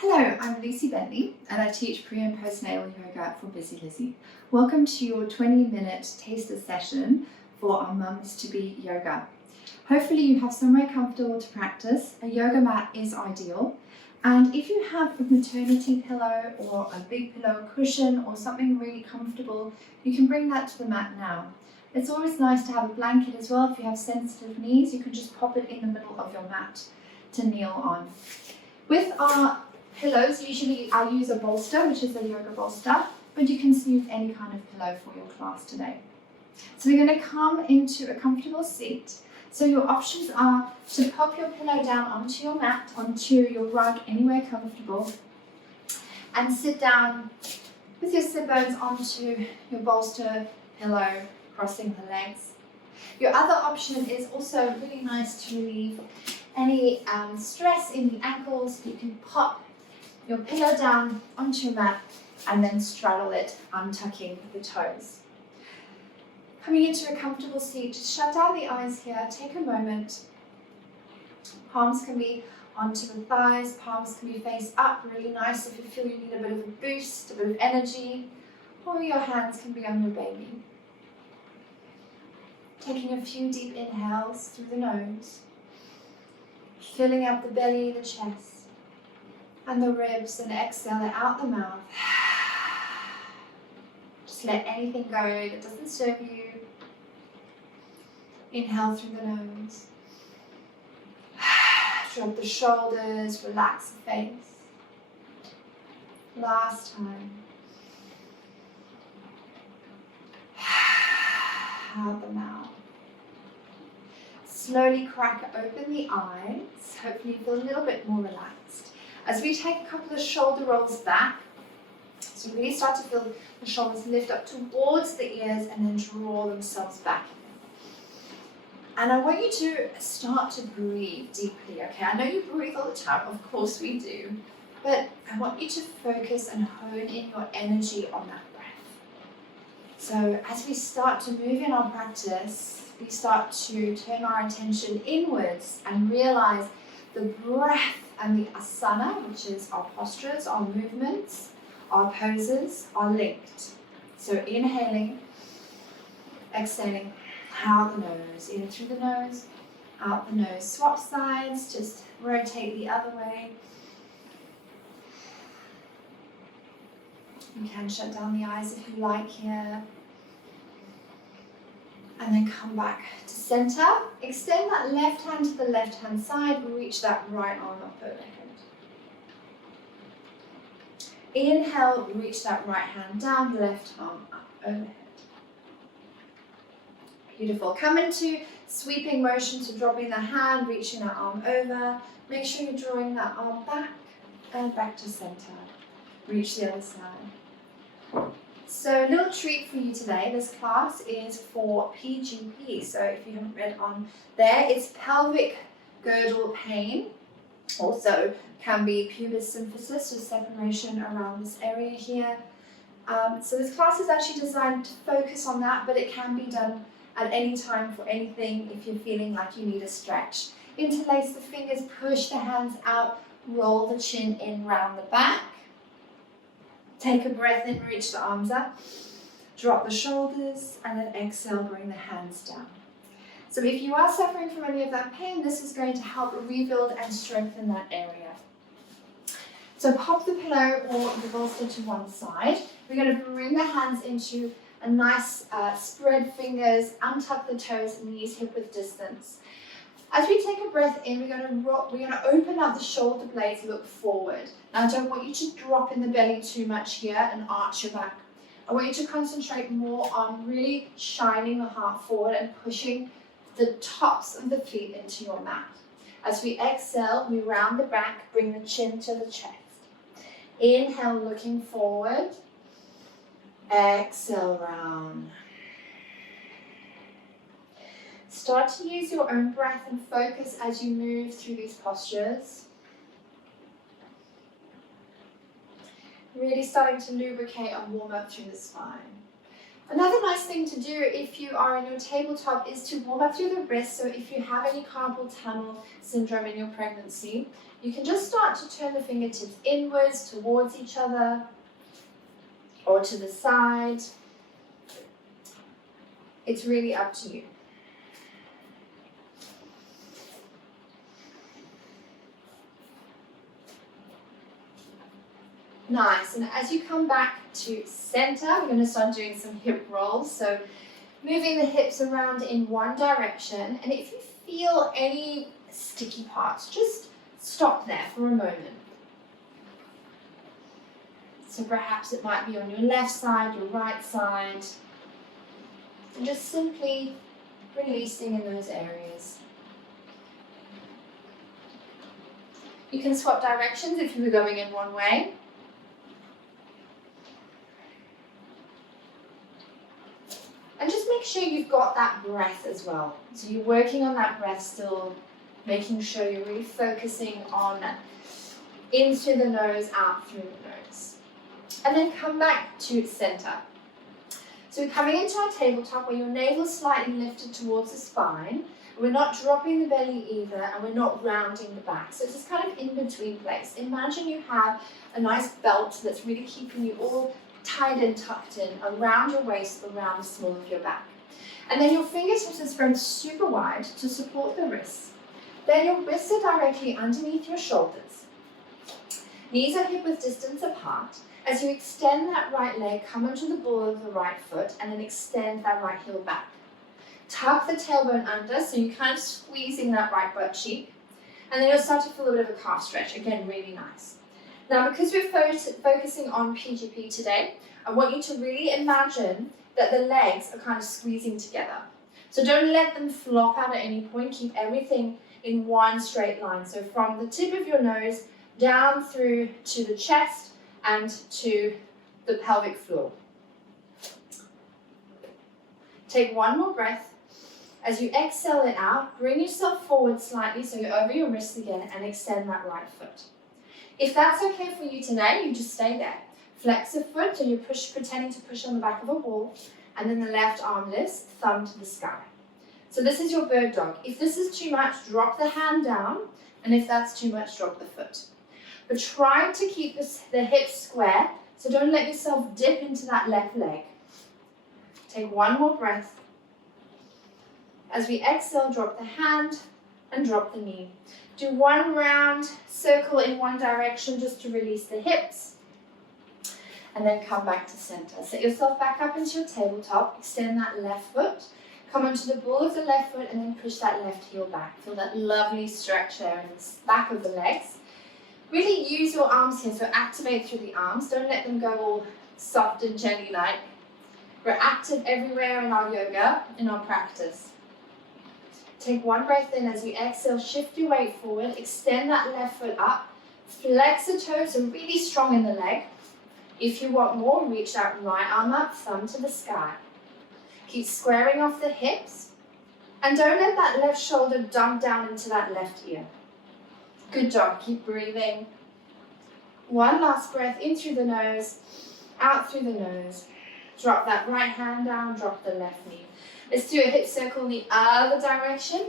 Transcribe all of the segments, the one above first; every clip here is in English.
Hello, I'm Lucy Bentley and I teach pre and postnatal yoga for Busy Lizzie. Welcome to your 20-minute taster session for our mums to be yoga. Hopefully you have somewhere comfortable to practice. A yoga mat is ideal. And if you have a maternity pillow or a big pillow cushion or something really comfortable, you can bring that to the mat now. It's always nice to have a blanket as well. If you have sensitive knees, you can just pop it in the middle of your mat to kneel on. With our pillows, usually I use a bolster, which is a yoga bolster, but you can use any kind of pillow for your class today. So we're going to come into a comfortable seat. So your options are to pop your pillow down onto your mat, onto your rug, anywhere comfortable, and sit down with your sit bones onto your bolster pillow, crossing the legs. Your other option is also really nice to relieve any stress in the ankles. You can pop your pillow down onto your mat and then straddle it, untucking the toes. Coming into a comfortable seat, just shut down the eyes here, take a moment. Palms can be onto the thighs, palms can be face up, really nice if you feel you need a bit of a boost, a bit of energy, or your hands can be on your baby. Taking a few deep inhales through the nose, filling up the belly, the chest, and the ribs, and exhale it out the mouth. Just let anything go that doesn't serve you. Inhale through the nose. Drop the shoulders, relax the face. Last time. Out the mouth. Slowly crack open the eyes. Hopefully you feel a little bit more relaxed. As we take a couple of shoulder rolls back, so really start to feel the shoulders lift up towards the ears and then draw themselves back. And I want you to start to breathe deeply, okay? I know you breathe all the time, of course we do, but I want you to focus and hone in your energy on that breath. So as we start to move in our practice, we start to turn our attention inwards and realize the breath and the asana, which is our postures, our movements, our poses, are linked. So inhaling, exhaling, out the nose, in through the nose, out the nose. Swap sides, just rotate the other way. You can shut down the eyes if you like here. And then come back to center. Extend that left hand to the left hand side. Reach that right arm up overhead. Inhale, reach that right hand down, left arm up overhead. Beautiful. Come into sweeping motion, so dropping the hand, reaching that arm over. Make sure you're drawing that arm back and back to center. Reach the other side. So a little treat for you today. This class is for PGP. So if you haven't read on there, it's Pelvic Girdle Pain. Also can be pubis symphysis, so separation around this area here. So this class is actually designed to focus on that, but it can be done at any time for anything if you're feeling like you need a stretch. Interlace the fingers, push the hands out, roll the chin in round the back. Take a breath in, reach the arms up, drop the shoulders, and then exhale, bring the hands down. So if you are suffering from any of that pain, this is going to help rebuild and strengthen that area. So pop the pillow or the bolster to one side. We're going to bring the hands into a nice spread fingers, untuck the toes, knees hip width distance. As we take a breath in, we're going to open up the shoulder blades, look forward. Now I don't want you to drop in the belly too much here and arch your back. I want you to concentrate more on really shining the heart forward and pushing the tops of the feet into your mat. As we exhale, we round the back, bring the chin to the chest. Inhale, looking forward. Exhale, round. Start to use your own breath and focus as you move through these postures. Really starting to lubricate and warm up through the spine. Another nice thing to do if you are in your tabletop is to warm up through the wrist. So if you have any carpal tunnel syndrome in your pregnancy, you can just start to turn the fingertips inwards towards each other or to the side. It's really up to you. Nice, and as you come back to center, we're going to start doing some hip rolls. So moving the hips around in one direction, and if you feel any sticky parts, just stop there for a moment. So perhaps it might be on your left side, your right side, and just simply releasing in those areas. You can swap directions if you were going in one way. And just make sure you've got that breath as well. So you're working on that breath still, making sure you're really focusing on in through the nose, out through the nose. And then come back to center. So we're coming into our tabletop where your navel is slightly lifted towards the spine. We're not dropping the belly either, and we're not rounding the back. So it's this kind of in-between place. Imagine you have a nice belt that's really keeping you all tied and tucked in around your waist, around the small of your back. And then your fingertips are spread super wide to support the wrists. Then your wrists are directly underneath your shoulders. Knees are hip-width distance apart. As you extend that right leg, come onto the ball of the right foot and then extend that right heel back. Tuck the tailbone under, so you're kind of squeezing that right butt cheek. And then you'll start to feel a bit of a calf stretch. Again, really nice. Now, because we're focusing on PGP today, I want you to really imagine that the legs are kind of squeezing together. So don't let them flop out at any point. Keep everything in one straight line. So from the tip of your nose down through to the chest and to the pelvic floor. Take one more breath. As you exhale it out, bring yourself forward slightly so you're over your wrists again and extend that right foot. If that's okay for you today, you just stay there. Flex the foot so you're pretending to push on the back of a wall, and then the left arm lifts, thumb to the sky. So this is your bird dog. If this is too much, drop the hand down, and if that's too much, drop the foot. But try to keep the hips square, so don't let yourself dip into that left leg. Take one more breath. As we exhale, drop the hand and drop the knee. Do one round circle in one direction just to release the hips. And then come back to center. Set yourself back up into your tabletop. Extend that left foot. Come onto the ball of the left foot and then push that left heel back. Feel that lovely stretch there in the back of the legs. Really use your arms here, so activate through the arms. Don't let them go all soft and jelly-like. We're active everywhere in our yoga, in our practice. Take one breath in. As you exhale, shift your weight forward. Extend that left foot up. Flex the toes, so really strong in the leg. If you want more, reach that right arm up, thumb to the sky. Keep squaring off the hips. And don't let that left shoulder dump down into that left ear. Good job. Keep breathing. One last breath in through the nose, out through the nose. Drop that right hand down, drop the left knee. Let's do a hip circle in the other direction.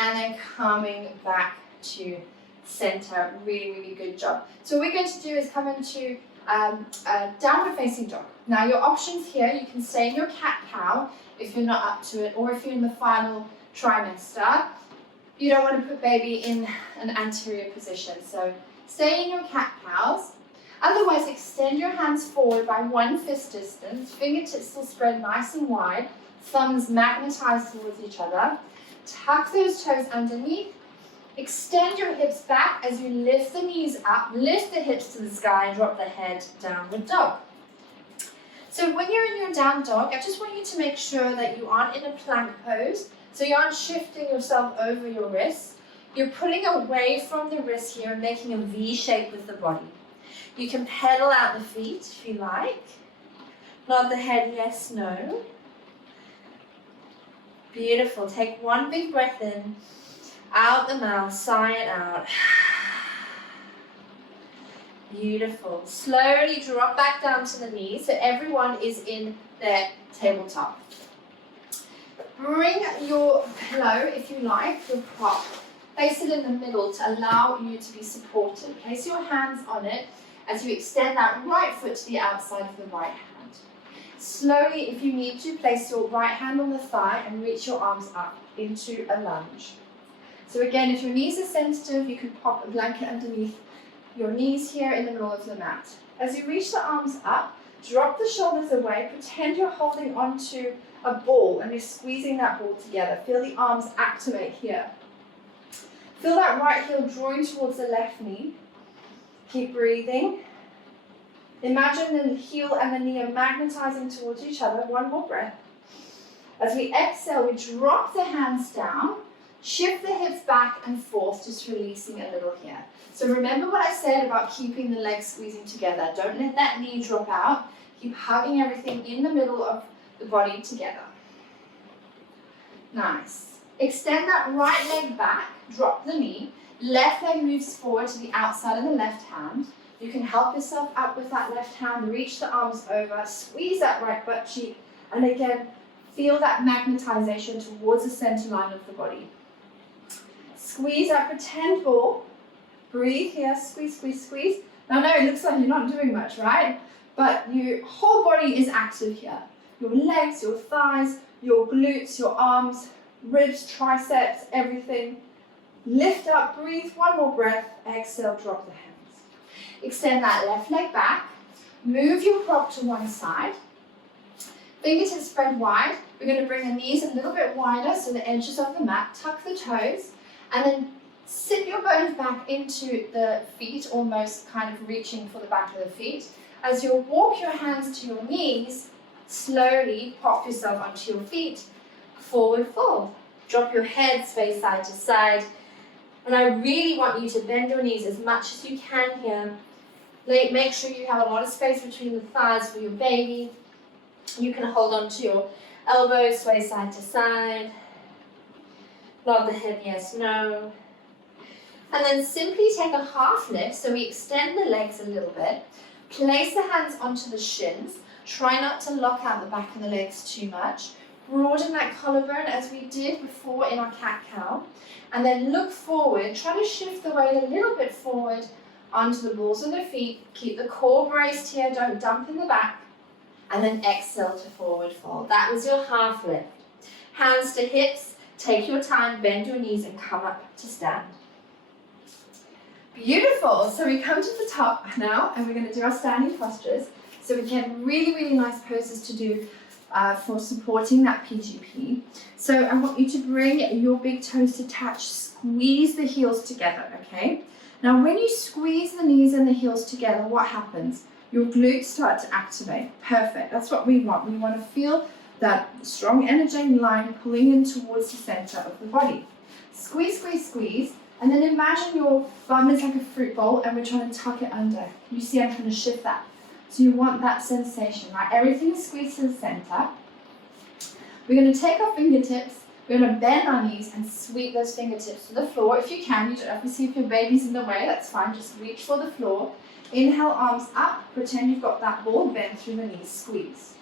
And then coming back to center. Really, really good job. So what we're going to do is come into a downward facing dog. Now your options here, you can stay in your cat-cow if you're not up to it, or if you're in the final trimester. You don't want to put baby in an anterior position. So stay in your cat-cows. Otherwise, extend your hands forward by 1 fist distance. Fingertips still spread nice and wide. Thumbs magnetize towards each other. Tuck those toes underneath. Extend your hips back as you lift the knees up. Lift the hips to the sky and drop the head, downward dog. So when you're in your down dog, I just want you to make sure that you aren't in a plank pose. So you aren't shifting yourself over your wrists. You're pulling away from the wrist here and making a V shape with the body. You can pedal out the feet if you like. Nod the head yes, no. Beautiful. Take one big breath in. Out the mouth, sigh it out. Beautiful. Slowly drop back down to the knees so everyone is in their tabletop. Bring your pillow, if you like, your prop. Place it in the middle to allow you to be supported. Place your hands on it as you extend that right foot to the outside of the right hand. Slowly, if you need to, place your right hand on the thigh and reach your arms up into a lunge. So again, if your knees are sensitive, you can pop a blanket underneath your knees here in the middle of the mat. As you reach the arms up, drop the shoulders away. Pretend you're holding onto a ball and you're squeezing that ball together. Feel the arms activate here. Feel that right heel drawing towards the left knee. Keep breathing. Imagine the heel and the knee are magnetizing towards each other. One more breath. As we exhale, we drop the hands down, shift the hips back and forth, just releasing a little here. So remember what I said about keeping the legs squeezing together. Don't let that knee drop out. Keep hugging everything in the middle of the body together. Nice. Extend that right leg back, drop the knee. Left leg moves forward to the outside of the left hand. You can help yourself up with that left hand, reach the arms over, squeeze that right butt cheek, and again, feel that magnetization towards the center line of the body. Squeeze that pretend ball. Breathe here, squeeze, squeeze, squeeze. Now I know it looks like you're not doing much, right? But your whole body is active here. Your legs, your thighs, your glutes, your arms, ribs, triceps, everything. Lift up, breathe, one more breath, exhale, drop the hands. Extend that left leg back, move your prop to one side. Fingertips spread wide. We're going to bring the knees a little bit wider so the edges of the mat, tuck the toes, and then sit your bones back into the feet, almost kind of reaching for the back of the feet. As you walk your hands to your knees, slowly pop yourself onto your feet. Forward fold. Drop your head, sway side to side. And I really want you to bend your knees as much as you can here. Make sure you have a lot of space between the thighs for your baby. You can hold on to your elbows, sway side to side. Nod the head, yes, no. And then simply take a half lift, so we extend the legs a little bit. Place the hands onto the shins. Try not to lock out the back of the legs too much. Broaden that collarbone as we did before in our cat-cow. And then look forward. Try to shift the weight a little bit forward onto the balls of the feet. Keep the core braced here, don't dump in the back. And then exhale to forward fold. That was your half lift. Hands to hips. Take your time, bend your knees and come up to stand. Beautiful. So we come to the top now and we're going to do our standing postures. So we get really, really nice poses to do for supporting that PGP. So I want you to bring your big toes to touch, squeeze the heels together, okay? Now when you squeeze the knees and the heels together, what happens? Your glutes start to activate. Perfect. That's what we want. We want to feel that strong energetic line pulling in towards the center of the body. Squeeze, squeeze, squeeze. And then imagine your bum is like a fruit bowl and we're trying to tuck it under. You see I'm trying to shift that. So you want that sensation, right? Everything is squeezed to the center. We're going to take our fingertips, we're going to bend our knees and sweep those fingertips to the floor. If you can, you don't have to see if your baby's in the way, that's fine. Just reach for the floor. Inhale, arms up. Pretend you've got that ball, bend through the knees, squeeze.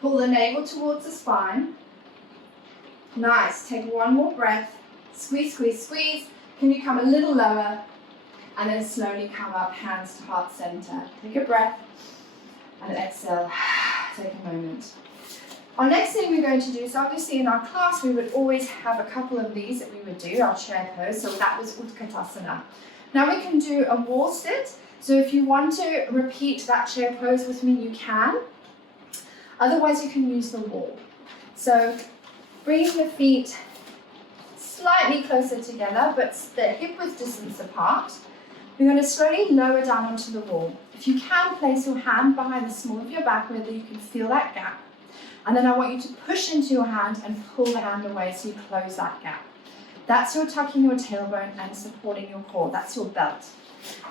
Pull the navel towards the spine. Nice. Take one more breath. Squeeze, squeeze, squeeze. Can you come a little lower? And then slowly come up, hands to heart center. Take a breath. And exhale. Take a moment. Our next thing we're going to do is obviously in our class we would always have a couple of these that we would do, our chair pose. So that was Utkatasana. Now we can do a wall sit. So if you want to repeat that chair pose with me, you can. Otherwise, you can use the wall. So bring your feet slightly closer together, but the hip width distance apart. We're going to slowly lower down onto the wall. If you can, place your hand behind the small of your back where you can feel that gap. And then I want you to push into your hand and pull the hand away so you close that gap. That's your tucking your tailbone and supporting your core. That's your belt.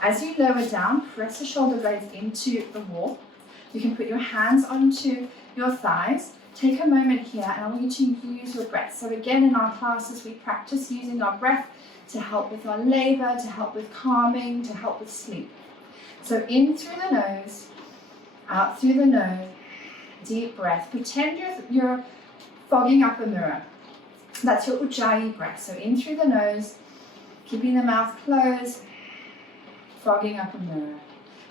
As you lower down, press the shoulder blades into the wall. You can put your hands onto your thighs. Take a moment here and I want you to use your breath. So again, in our classes, we practice using our breath to help with our labor, to help with calming, to help with sleep. So in through the nose, out through the nose, deep breath. Pretend you're fogging up a mirror. That's your Ujjayi breath. So in through the nose, keeping the mouth closed, fogging up a mirror.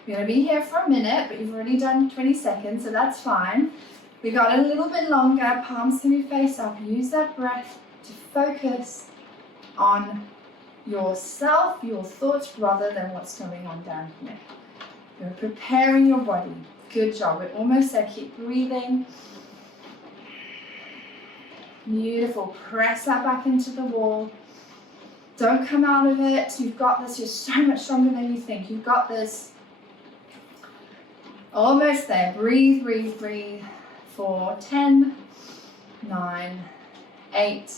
We're going to be here for a minute, but you've already done 20 seconds, so that's fine. We got a little bit longer, palms can be face up. Use that breath to focus on yourself, your thoughts, rather than what's going on down here. You're preparing your body. Good job. We're almost there. Keep breathing. Beautiful. Press that back into the wall. Don't come out of it. You've got this. You're so much stronger than you think. You've got this. Almost there. Breathe, breathe, breathe. 4, 10, 9, 8,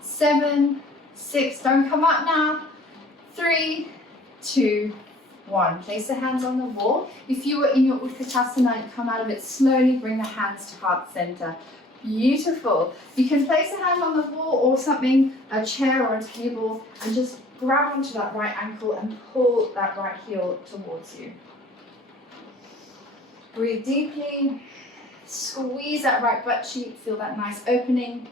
7, 6. Don't come up now. 3, 2, 1. Place the hands on the wall. If you were in your Utkatasana and come out of it slowly, bring the hands to heart center. Beautiful. You can place a hand on the wall or something, a chair or a table, and just grab onto that right ankle and pull that right heel towards you. Breathe deeply. Squeeze that right butt cheek. Feel that nice opening.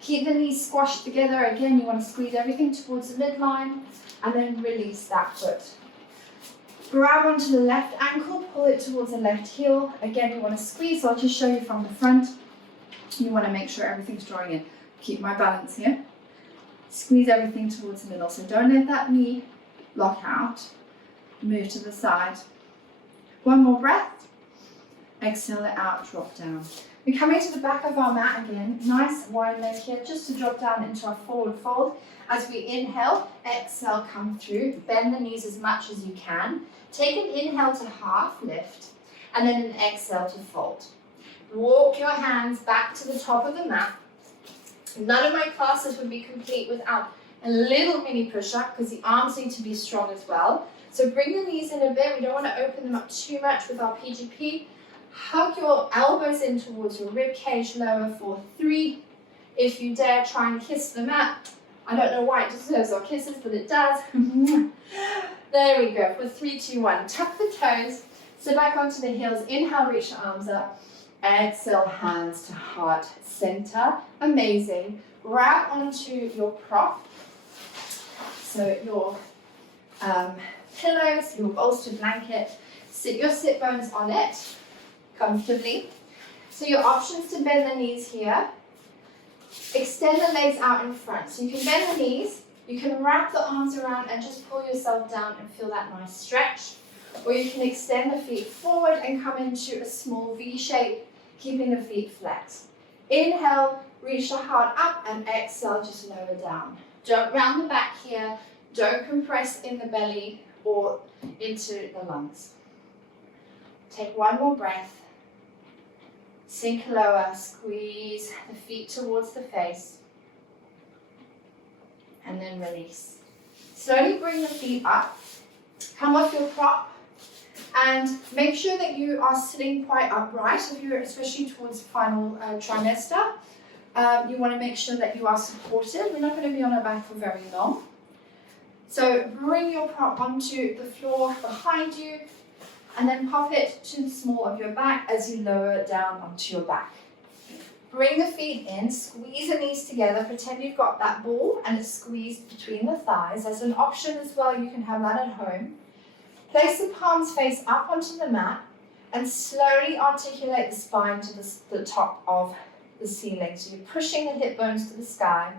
Keep the knees squashed together. Again, you want to squeeze everything towards the midline and then release that foot. Grab onto the left ankle, pull it towards the left heel. Again, you want to squeeze, so I'll just show you from the front. You want to make sure everything's drawing in. Keep my balance here. Squeeze everything towards the middle. So don't let that knee lock out. Move to the side. One more breath. Exhale it out, drop down. We're coming to the back of our mat again. Nice wide leg here, just to drop down into our forward fold. As we inhale, exhale, come through. Bend the knees as much as you can. Take an inhale to half lift, and then an exhale to fold. Walk your hands back to the top of the mat. None of my classes would be complete without a little mini push-up, because the arms need to be strong as well. So bring the knees in a bit. We don't want to open them up too much with our PGP. Hug your elbows in towards your rib cage, lower for 3. If you dare, try and kiss the mat. I don't know why it deserves our kisses, but it does. There we go. For 3, 2, 1. Tuck the toes. Sit back onto the heels. Inhale, reach the arms up. Exhale, hands to heart center. Amazing. Grab onto your prop. So your pillows, your bolstered blanket. Sit your sit bones on it comfortably. So your options to bend the knees here. Extend the legs out in front. So you can bend the knees, you can wrap the arms around and just pull yourself down and feel that nice stretch. Or you can extend the feet forward and come into a small V shape, keeping the feet flexed. Inhale, reach the heart up, and exhale, just lower down. Don't round the back here. Don't compress in the belly or into the lungs. Take one more breath. Sink lower, squeeze the feet towards the face, and then release. Slowly bring the feet up, come off your prop, and make sure that you are sitting quite upright, if you're especially towards the final trimester. You want to make sure that you are supported. We're not going to be on our back for very long. So bring your prop onto the floor behind you, and then pop it to the small of your back as you lower down onto your back. Bring the feet in, squeeze the knees together, pretend you've got that ball and it's squeezed between the thighs. As an option as well, you can have that at home. Place the palms face up onto the mat and slowly articulate the spine to the top of the ceiling. So you're pushing the hip bones to the sky.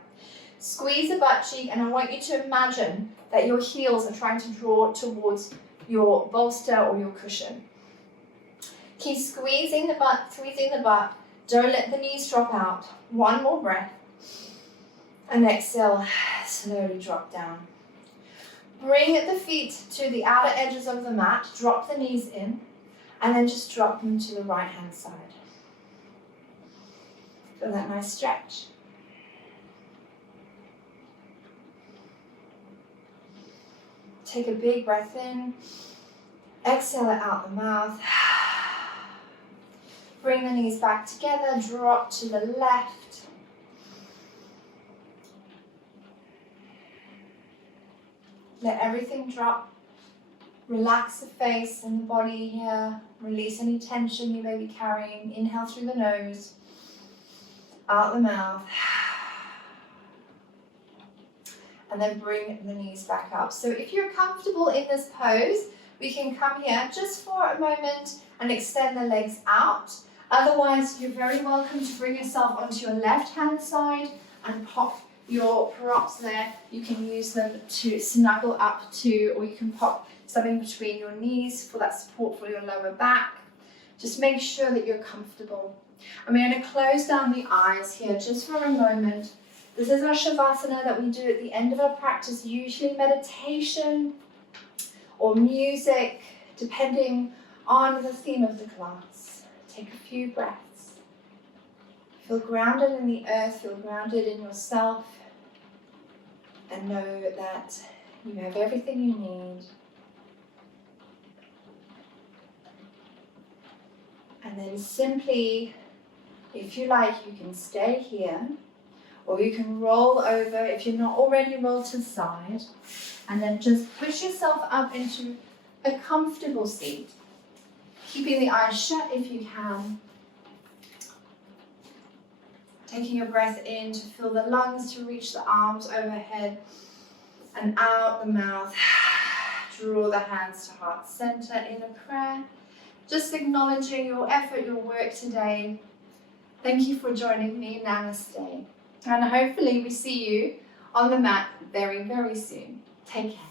Squeeze the butt cheek, and I want you to imagine that your heels are trying to draw towards your bolster or your cushion. Keep squeezing the butt, squeezing the butt. Don't let the knees drop out. One more breath. And exhale, slowly drop down. Bring the feet to the outer edges of the mat. Drop the knees in. And then just drop them to the right hand side. Feel that nice stretch. Take a big breath in, exhale it out the mouth. Bring the knees back together, drop to the left. Let everything drop. Relax the face and the body here. Release any tension you may be carrying. Inhale through the nose, out the mouth. And then bring the knees back up. So if you're comfortable in this pose, we can come here just for a moment and extend the legs out. Otherwise, you're very welcome to bring yourself onto your left-hand side and pop your props there. You can use them to snuggle up to, or you can pop something between your knees for that support for your lower back. Just make sure that you're comfortable. I'm going to close down the eyes here just for a moment. This is our shavasana that we do at the end of our practice, usually meditation or music, depending on the theme of the class. Take a few breaths. Feel grounded in the earth, feel grounded in yourself, and know that you have everything you need. And then simply, if you like, you can stay here, or you can roll over if you're not already rolled to the side, and then just push yourself up into a comfortable seat, keeping the eyes shut if you can. Taking a breath in to fill the lungs, to reach the arms overhead, and out the mouth. Draw the hands to heart center in a prayer. Just acknowledging your effort, your work today. Thank you for joining me. Namaste. And hopefully we see you on the mat very, very soon. Take care.